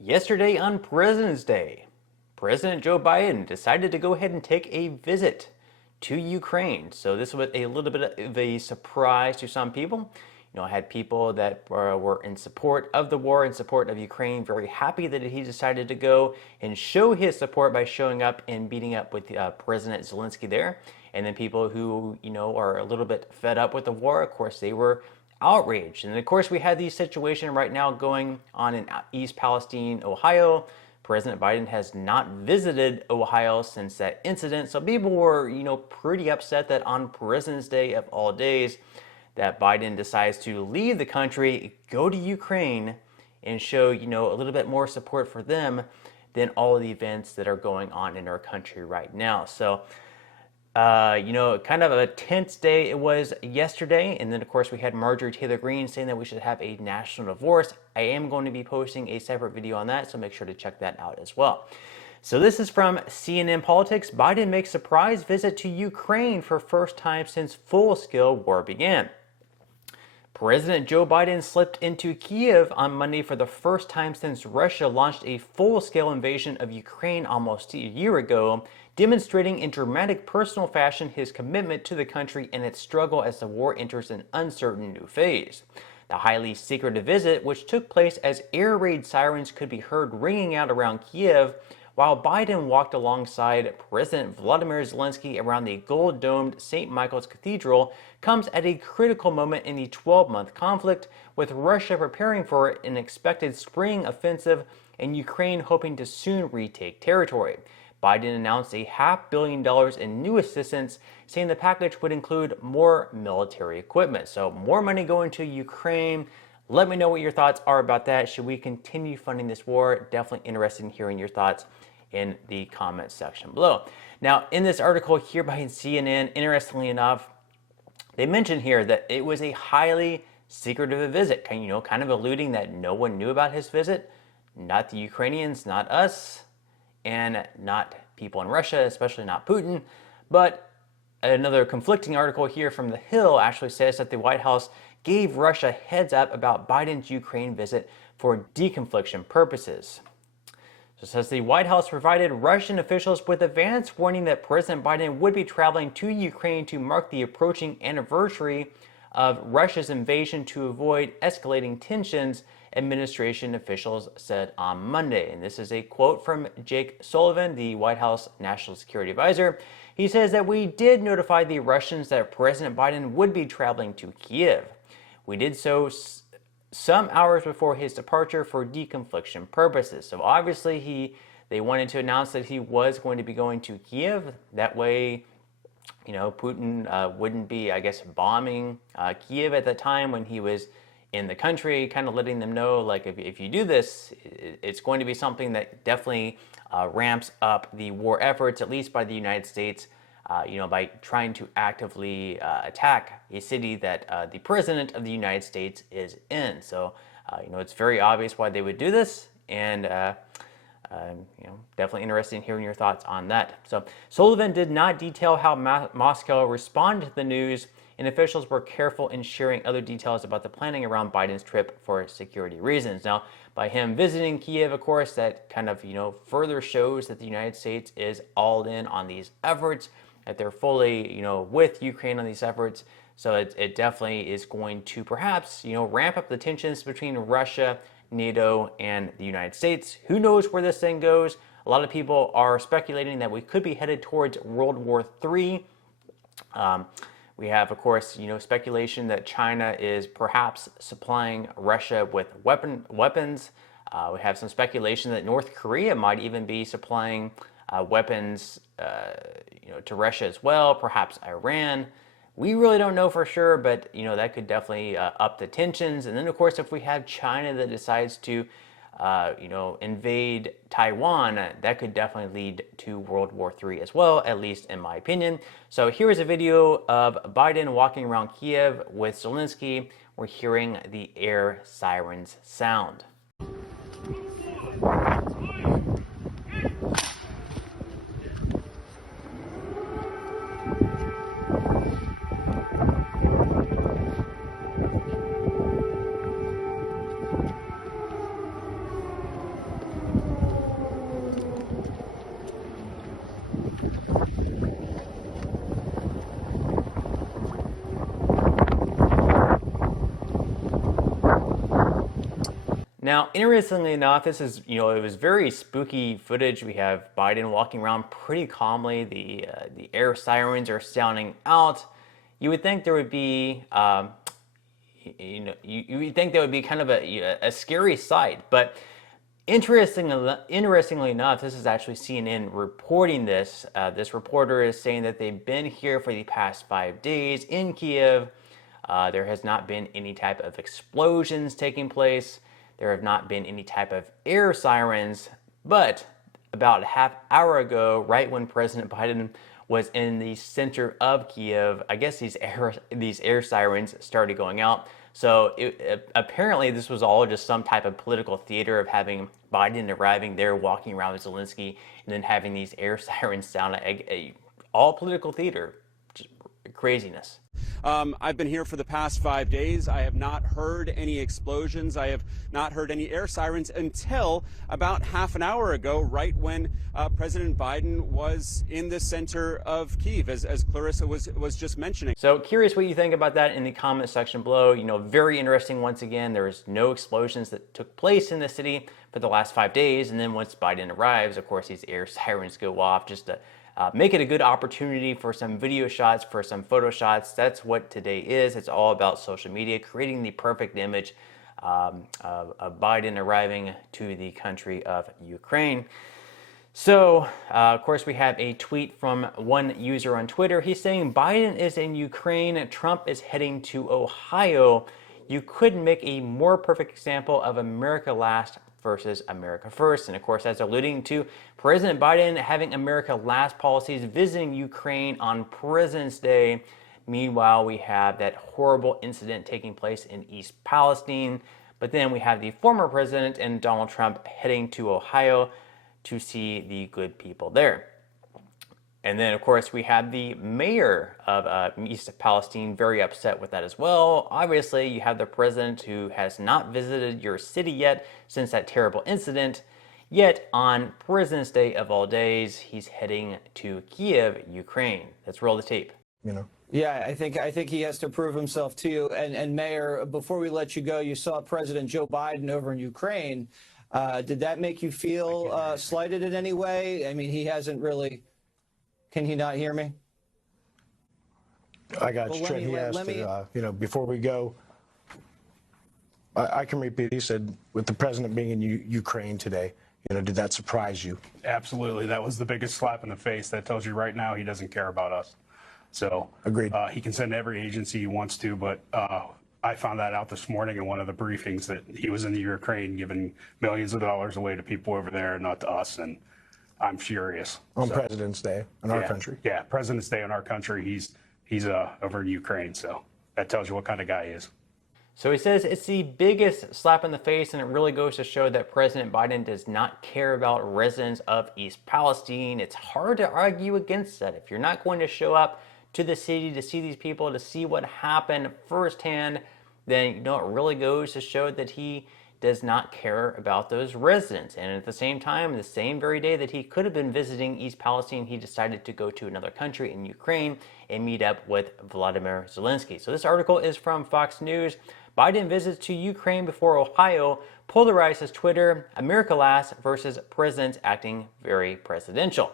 Yesterday on President's Day, President Joe Biden decided to go ahead and take a visit to Ukraine. So this was a little bit of a surprise to some people. I had people that were in support of the war, in support of Ukraine, very happy that he decided to go and show his support by showing up and meeting up with President Zelensky there. And then people who, are a little bit fed up with the war, of course, they were outraged. And of course, we had the situation right now going on in East Palestine, Ohio. President Biden has not visited Ohio since that incident. So people were, pretty upset that on President's Day of all days, that Biden decides to leave the country, go to Ukraine, and show, a little bit more support for them than all of the events that are going on in our country right now. So, kind of a tense day it was yesterday. And then, of course, we had Marjorie Taylor Greene saying that we should have a national divorce. I am going to be posting a separate video on that, so make sure to check that out as well. So this is from CNN Politics. Biden makes surprise visit to Ukraine for first time since full-scale war began. President Joe Biden slipped into Kiev on Monday for the first time since Russia launched a full-scale invasion of Ukraine almost a year ago, demonstrating in dramatic personal fashion his commitment to the country and its struggle as the war enters an uncertain new phase. The highly secretive visit, which took place as air raid sirens could be heard ringing out around Kiev, while Biden walked alongside President Volodymyr Zelensky around the gold-domed St. Michael's Cathedral, comes at a critical moment in the 12-month conflict, with Russia preparing for an expected spring offensive and Ukraine hoping to soon retake territory. Biden announced $500 million in new assistance, saying the package would include more military equipment. So more money going to Ukraine. Let me know what your thoughts are about that. Should we continue funding this war? Definitely interested in hearing your thoughts in the comment section below. Now, in this article here by CNN, interestingly enough, they mentioned here that it was a highly secretive visit, kind of alluding that no one knew about his visit, not the Ukrainians, not us, and not people in Russia, especially not Putin. But another conflicting article here from The Hill actually says that the White House gave Russia heads up about Biden's Ukraine visit for deconfliction purposes. So it says the White House provided Russian officials with advance warning that President Biden would be traveling to Ukraine to mark the approaching anniversary of Russia's invasion to avoid escalating tensions, administration officials said on Monday. And this is a quote from Jake Sullivan, the White House National Security Advisor. He says that we did notify the Russians that President Biden would be traveling to Kiev. We did so some hours before his departure for deconfliction purposes. So obviously they wanted to announce that he was going to be going to Kiev. That way, Putin wouldn't be, bombing Kiev at the time when he was in the country, kind of letting them know, like, if you do this, it's going to be something that definitely ramps up the war efforts, at least by the United States, by trying to actively attack a city that the President of the United States is in. So, it's very obvious why they would do this, and definitely interested in hearing your thoughts on that. So Sullivan did not detail how Moscow responded to the news, and officials were careful in sharing other details about the planning around Biden's trip for security reasons. Now, by him visiting Kiev, of course, that kind of, further shows that the United States is all in on these efforts, that they're fully, with Ukraine on these efforts. So it definitely is going to perhaps, ramp up the tensions between Russia, NATO, and the United States. Who knows where this thing goes? A lot of people are speculating that we could be headed towards World War III. We have, of course, speculation that China is perhaps supplying Russia with weapons. We have some speculation that North Korea might even be supplying weapons, to Russia as well, perhaps Iran. We really don't know for sure, but, that could definitely up the tensions. And then, of course, if we have China that decides to, invade Taiwan, that could definitely lead to World War III as well, at least in my opinion. So here is a video of Biden walking around Kiev with Zelensky. We're hearing the air sirens sound. Now, interestingly enough, this is, it was very spooky footage. We have Biden walking around pretty calmly. The air sirens are sounding out. You would think there would be, you would think that would be kind of a scary sight. But interestingly enough, this is actually CNN reporting this. This reporter is saying that they've been here for the past 5 days in Kiev. There has not been any type of explosions taking place. There have not been any type of air sirens, but about a half hour ago, right when President Biden was in the center of Kiev, I guess these air sirens started going out. So apparently this was all just some type of political theater of having Biden arriving there, walking around with Zelensky, and then having these air sirens sound. All political theater, just craziness. I've been here for the past 5 days. I have not heard any explosions. I have not heard any air sirens until about half an hour ago, right when President Biden was in the center of Kiev, as Clarissa was just mentioning. So curious what you think about that in the comment section below. Very interesting. Once again, there's no explosions that took place in the city for the last 5 days. And then once Biden arrives, of course, these air sirens go off just to make it a good opportunity for some video shots, for some photo shots. That's what today is. It's all about social media, creating the perfect image of Biden arriving to the country of Ukraine. So, of course, we have a tweet from one user on Twitter. He's saying, Biden is in Ukraine, Trump is heading to Ohio. You couldn't make a more perfect example of America last versus America first. And of course, that's alluding to President Biden having America last policies, visiting Ukraine on President's Day. Meanwhile, we have that horrible incident taking place in East Palestine. But then we have the former president and Donald Trump heading to Ohio to see the good people there. And then, of course, we have the mayor of East Palestine very upset with that as well. Obviously, you have the president who has not visited your city yet since that terrible incident. Yet, on President's Day of all days, he's heading to Kiev, Ukraine. Let's roll the tape. Yeah, I think he has to prove himself to you. And Mayor, before we let you go, you saw President Joe Biden over in Ukraine. Did that make you feel slighted in any way? I mean, he hasn't really. Can he not hear me? I got you, Trent. He asked, before we go, I can repeat. He said, with the president being in Ukraine today, did that surprise you? Absolutely. That was the biggest slap in the face. That tells you right now he doesn't care about us. So agreed. He can send every agency he wants to, but I found that out this morning in one of the briefings that he was in the Ukraine giving millions of dollars away to people over there, not to us. And I'm furious. On President's Day in our country. Yeah, President's Day in our country. He's over in Ukraine, so that tells you what kind of guy he is. So he says it's the biggest slap in the face, and it really goes to show that President Biden does not care about residents of East Palestine. It's hard to argue against that. If you're not going to show up to the city to see these people, to see what happened firsthand, then it really goes to show that he does not care about those residents. And at the same time, the same very day that he could have been visiting East Palestine, he decided to go to another country in Ukraine and meet up with Vladimir Zelensky. So this article is from Fox News. Biden visits to Ukraine before Ohio polarizes Twitter. America last versus presidents acting very presidential.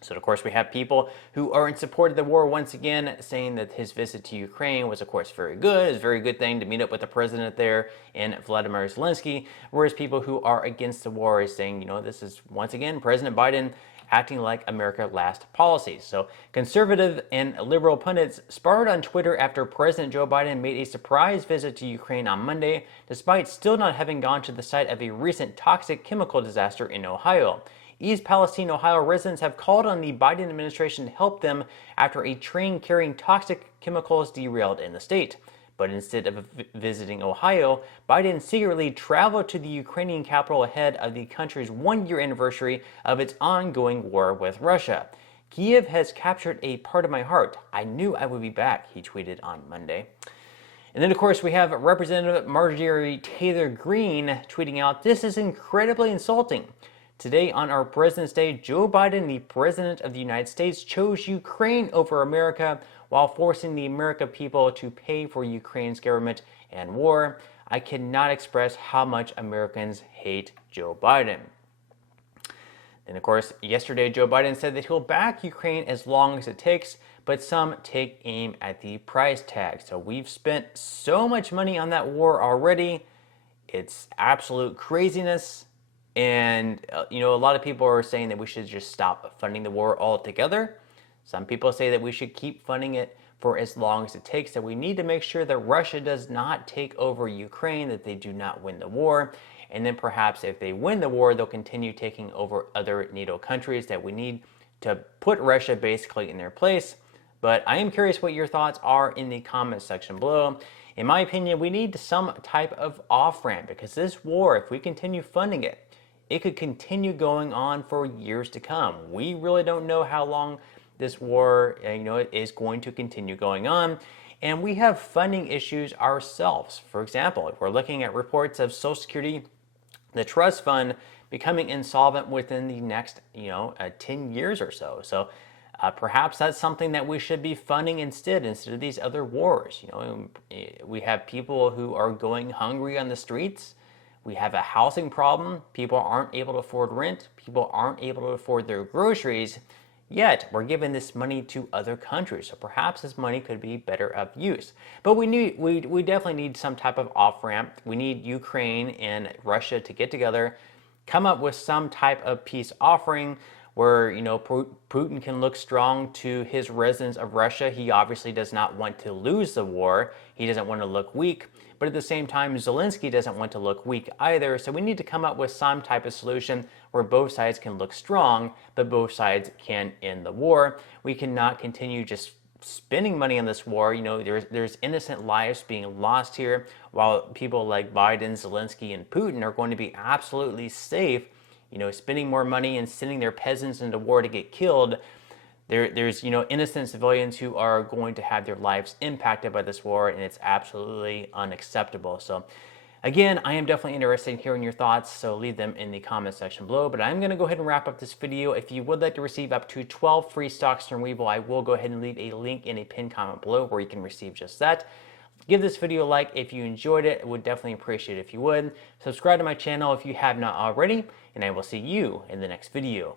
So, of course, we have people who are in support of the war once again saying that his visit to Ukraine was, of course, very good. It's a very good thing to meet up with the president there and Vladimir Zelensky. Whereas people who are against the war is saying, this is, once again, President Biden acting like America last policies. So conservative and liberal pundits sparred on Twitter after President Joe Biden made a surprise visit to Ukraine on Monday, despite still not having gone to the site of a recent toxic chemical disaster in Ohio. East Palestine, Ohio residents have called on the Biden administration to help them after a train carrying toxic chemicals derailed in the state. But instead of visiting Ohio, Biden secretly traveled to the Ukrainian capital ahead of the country's one-year anniversary of its ongoing war with Russia. Kiev has captured a part of my heart. I knew I would be back, he tweeted on Monday. And then, of course, we have Representative Marjorie Taylor Greene tweeting out, "This is incredibly insulting. Today, on our President's Day, Joe Biden, the President of the United States, chose Ukraine over America while forcing the American people to pay for Ukraine's government and war. I cannot express how much Americans hate Joe Biden. And of course, yesterday Joe Biden said that he'll back Ukraine as long as it takes, but some take aim at the price tag. So we've spent so much money on that war already. It's absolute craziness. And, a lot of people are saying that we should just stop funding the war altogether. Some people say that we should keep funding it for as long as it takes, that we need to make sure that Russia does not take over Ukraine, that they do not win the war. And then perhaps if they win the war, they'll continue taking over other NATO countries, that we need to put Russia basically in their place. But I am curious what your thoughts are in the comments section below. In my opinion, we need some type of off-ramp, because this war, if we continue funding it, it could continue going on for years to come. We really don't know how long this war, is going to continue going on. And we have funding issues ourselves. For example, if we're looking at reports of Social Security, the trust fund becoming insolvent within the next, 10 years or so. So perhaps that's something that we should be funding instead of these other wars. We have people who are going hungry on the streets. We have a housing problem. People aren't able to afford rent. People aren't able to afford their groceries. Yet we're giving this money to other countries. So perhaps this money could be better of use. But we definitely need some type of off-ramp. We need Ukraine and Russia to get together, come up with some type of peace offering where, Putin can look strong to his residents of Russia. He obviously does not want to lose the war. He doesn't want to look weak. But at the same time, Zelensky doesn't want to look weak either. So we need to come up with some type of solution where both sides can look strong, but both sides can end the war. We cannot continue just spending money on this war. There's innocent lives being lost here, while people like Biden, Zelensky, and Putin are going to be absolutely safe, spending more money and sending their peasants into war to get killed. There's innocent civilians who are going to have their lives impacted by this war, and it's absolutely unacceptable. So again, I am definitely interested in hearing your thoughts, so leave them in the comment section below. But I'm going to go ahead and wrap up this video. If you would like to receive up to 12 free stocks from Webull, I will go ahead and leave a link in a pinned comment below where you can receive just that. Give this video a like if you enjoyed it. I would definitely appreciate it if you would. Subscribe to my channel if you have not already, and I will see you in the next video.